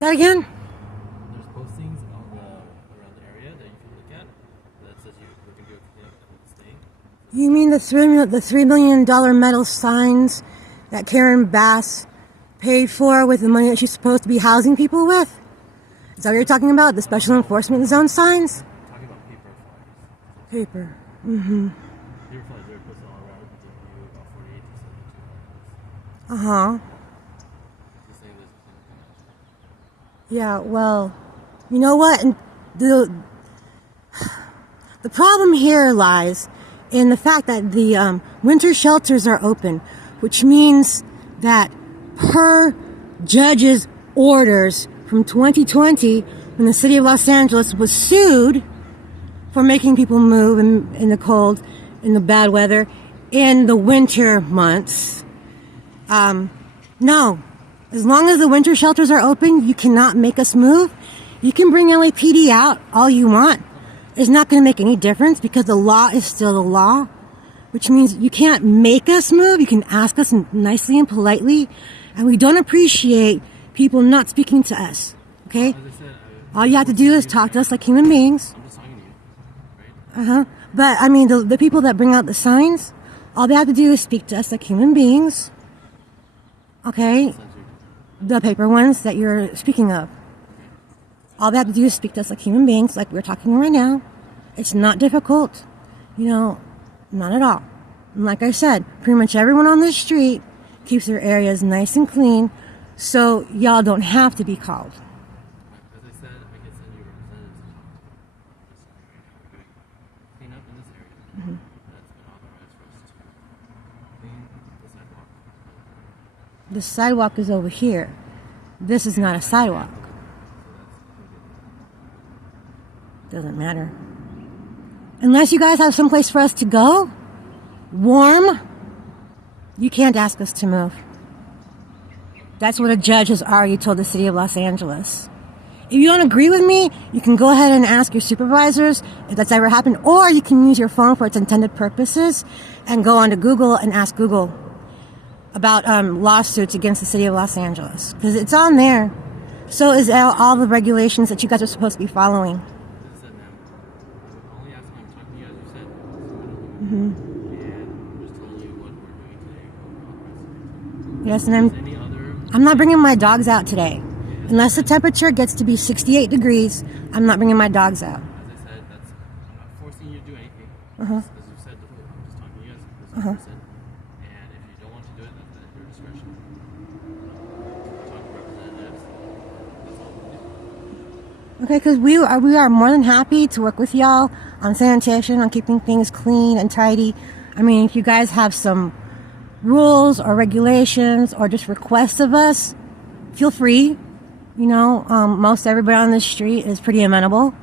That again? There's postings on around the area that you can look at that says we can do a cleanup and stay. You mean the $3 million metal signs that Karen Bass paid for with the money that she's supposed to be housing people with? Is that what you're talking about? The special enforcement zone signs? I'm talking about paper flyers. Paper. Mm-hmm. Paper flyers are posted all around. They give you about 48 to 72 hours. Uh-huh. It's saying there's a cleanup. Yeah, well, you know what? And the problem here lies in the fact that the winter shelters are open, which means that per judge's orders from 2020, when the city of Los Angeles was sued for making people move in the cold, in the bad weather, in the winter months, no. As long as the winter shelters are open, you cannot make us move. You can bring LAPD out all you want. It's not going to make any difference because the law is still the law, which means you can't make us move. You can ask us nicely and politely, and we don't appreciate people not speaking to us, okay? As I said, All you have to do is talk to us like human beings. I'm just talking to you, right? But, I mean, the people that bring out the signs, all they have to do is speak to us like human beings, okay? The paper ones that you're speaking of. All they have to do is speak to us like human beings, like we're talking right now. It's not difficult, not at all. And like I said, pretty much everyone on this street keeps their areas nice and clean, so y'all don't have to be called. As I said, I can send you representatives to talk to. Clean up in this area. That's been authorized for us to clean the sidewalk. The sidewalk is over here. This is not a sidewalk. Doesn't matter. Unless you guys have someplace for us to go, warm, you can't ask us to move. That's what a judge has already told the city of Los Angeles. If you don't agree with me, you can go ahead and ask your supervisors if that's ever happened, or you can use your phone for its intended purposes and go onto Google and ask Google about lawsuits against the city of Los Angeles, because it's on there. So is all the regulations that you guys are supposed to be following. As I said, ma'am, I'm only asking, I'm talking to you as you said. Mm-hmm. And I'm just telling you what we're doing today. Yes, and I'm not bringing my dogs out today. Unless the temperature gets to be 68 degrees, I'm not bringing my dogs out. As I said, I'm not forcing you to do anything. Uh-huh. As you said before, I'm just talking to you as a person. And if you don't want to do it, that's at your discretion. Talk to representatives. That's all we do. Okay, because we are more than happy to work with y'all on sanitation, on keeping things clean and tidy. I mean, if you guys have some rules or regulations or just requests of us, feel free. Most everybody on the street is pretty amenable.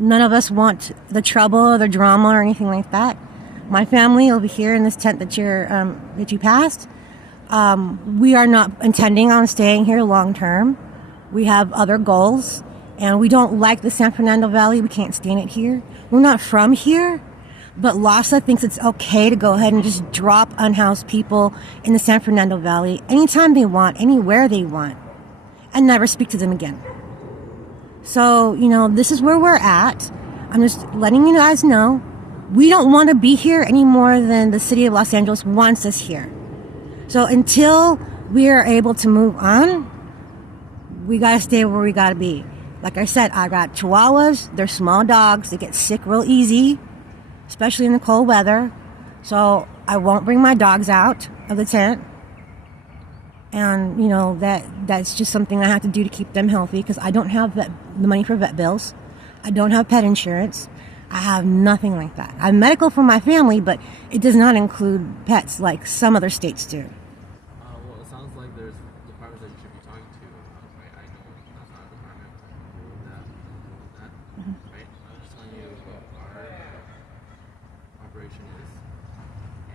None of us want the trouble or the drama or anything like that. My family over here in this tent that you passed, we are not intending on staying here long term. We have other goals, and we don't like the San Fernando Valley. We can't stand it here. We're not from here, but LASA thinks it's okay to go ahead and just drop unhoused people in the San Fernando Valley anytime they want, anywhere they want, and never speak to them again. So, this is where we're at. I'm just letting you guys know we don't want to be here any more than the city of Los Angeles wants us here. So until we are able to move on, we got to stay where we got to be. Like I said, I got Chihuahuas. They're small dogs. They get sick real easy, especially in the cold weather. So I won't bring my dogs out of the tent. And, that's just something I have to do to keep them healthy, because I don't have the money for vet bills. I don't have pet insurance. I have nothing like that. I have medical for my family, but it does not include pets like some other states do. Well, it sounds like there's departments that you should be talking to. I know that's not a department that, right? I'm just telling you what our operation is.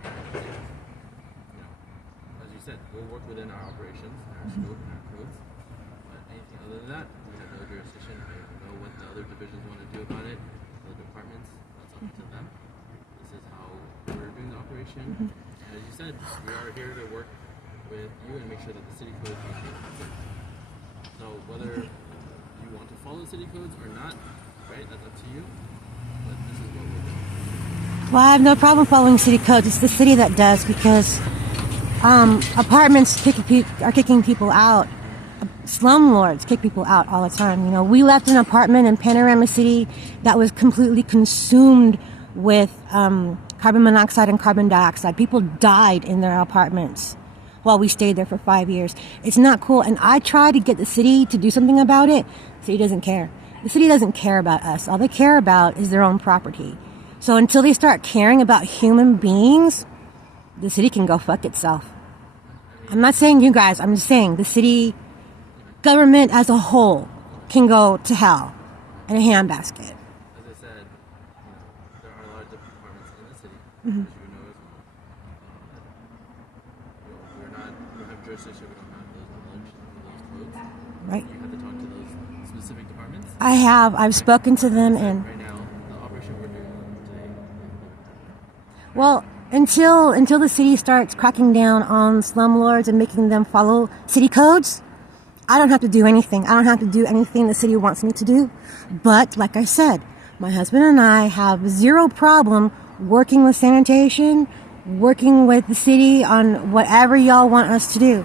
And, as you said, we'll work within our operations, our scope, and our codes. But anything other than that, we have no jurisdiction. I don't know what the other divisions want to do about it. The departments, that's up to them. This is how we're doing the operation. And as you said, we are here to work with you and make sure that the city code is maintained. That's it. So whether you want to follow city codes or not, right? That's up to you. But this is what we're doing. Well, I have no problem following city codes. It's the city that does, because apartments are kicking people out. Slumlords kick people out all the time. You know, we left an apartment in Panorama City that was completely consumed with carbon monoxide and carbon dioxide. People died in their apartments while we stayed there for 5 years. It's not cool. And I tried to get the city to do something about it. The city doesn't care. The city doesn't care about us. All they care about is their own property. So until they start caring about human beings, the city can go fuck itself. I'm not saying you guys. I'm just saying the city government as a whole can go to hell in a handbasket. As I said, there are a lot of different departments in the city, Mm-hmm. as you know as well. We don't have jurisdiction. We don't have those knowledge of those codes. Right. You have to talk to those specific departments. I have. I've spoken to them, and Right now, the operation we're doing today. well, until the city starts cracking down on slumlords and making them follow city codes, I don't have to do anything. I don't have to do anything the city wants me to do. But like I said, my husband and I have zero problem working with sanitation, working with the city on whatever y'all want us to do.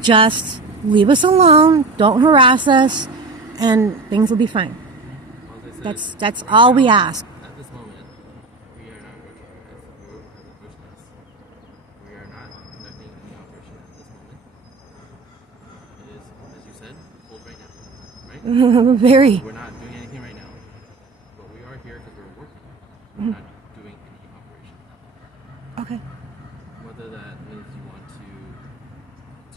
Just leave us alone, don't harass us, and things will be fine. That's all we ask. At this moment, we are not approaching you guys. You have approached us. We are not conducting any operation at this moment. It is, as you said, cold right now, right? Very. We're not doing anything right now, but we are here because we're working. We're not doing any operation. Okay. Whether that means you want to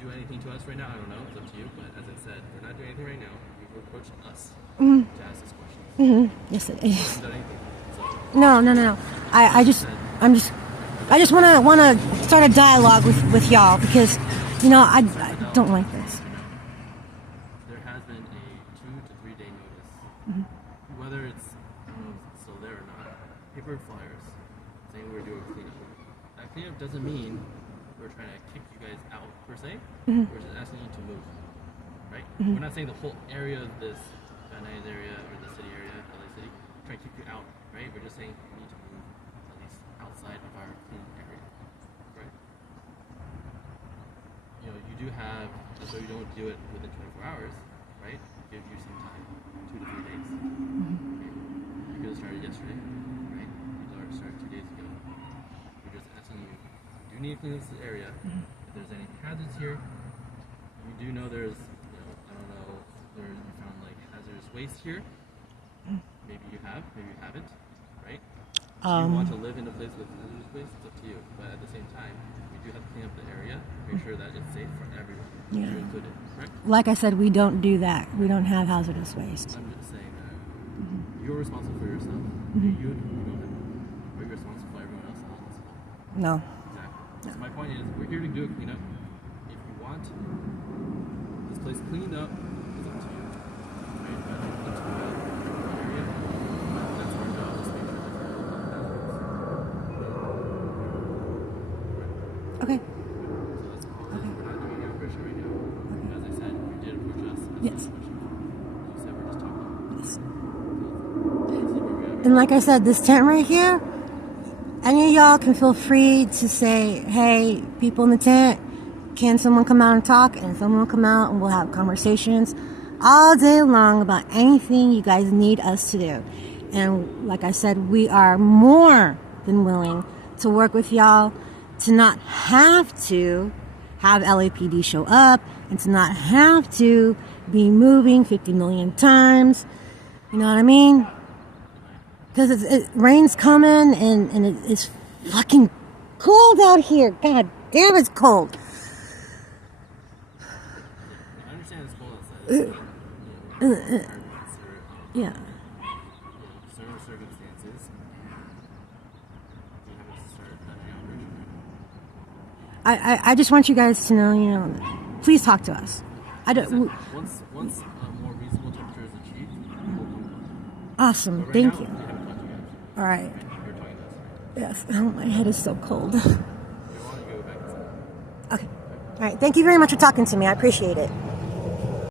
do anything to us right now, I don't know. It's up to you. But as I said, we're not doing anything right now. You've approached us to ask us questions. Yes, it We is. haven't done anything. So No. I just want to start a dialogue with y'all, because, you know, I don't like this. there has been a 2 to 3 day notice. Whether it's, I don't know if it's still there or not, paper flyers saying we're doing cleanup. That cleanup doesn't mean we're trying to kick you guys out per se. We're just asking you to move, right? We're not saying the whole area of this Van Nuys area or the city area, LA City, trying to kick you out, right? We're just saying you need to move at least outside of our clean area, right? You know, you do have, so you don't do it within 24 hours, right? Give you some time, 2 to 3 days. Okay? You could have started yesterday, right? You could have started 2 days ago. We're just asking you, do you need to clean this area? If there's any hazards here, you do know there's, you know, I don't know, you found like hazardous waste here. Maybe you have, maybe you haven't, right? Do you want to live in a place with hazardous waste? It's up to you. But at the same time, we do have to clean up the area, make sure that it's safe for everyone, Yeah. you included, correct? Like I said, we don't do that. We don't have hazardous waste. I'm just saying that you're responsible for yourself. You don't have, but you're responsible for everyone else in this. No. Exactly. So my point is, we're here to do a cleanup. If you want this place cleaned up, it's up to you. Right? But into the area, that's our job. Is to make sure there's no hazards. Okay. So that's all. We're not doing any operation right now. As I said, you did approach us. Yes. You said we're just talking. Yes. See where we are. And like I said, this tent right here, any of y'all can feel free to say, hey, people in the tent, can someone come out and talk? And someone will come out and we'll have conversations all day long about anything you guys need us to do. And like I said, we are more than willing to work with y'all to not have to have LAPD show up and to not have to be moving 50 million times. You know what I mean? Because it rain's coming and it's fucking cold out here. God damn, it's cold. I understand it's cold outside. Yeah. Certain circumstances, we have to start an operation right now. I just want you guys to know, you know, please talk to us. Once a more reasonable temperature is achieved, we will come. Awesome. But right Thank now, you. we haven't talked to you guys. All right. You're talking to us. Yes. Oh, my head is so cold. We want to go back inside. Okay. All right. Thank you very much for talking to me. I appreciate it.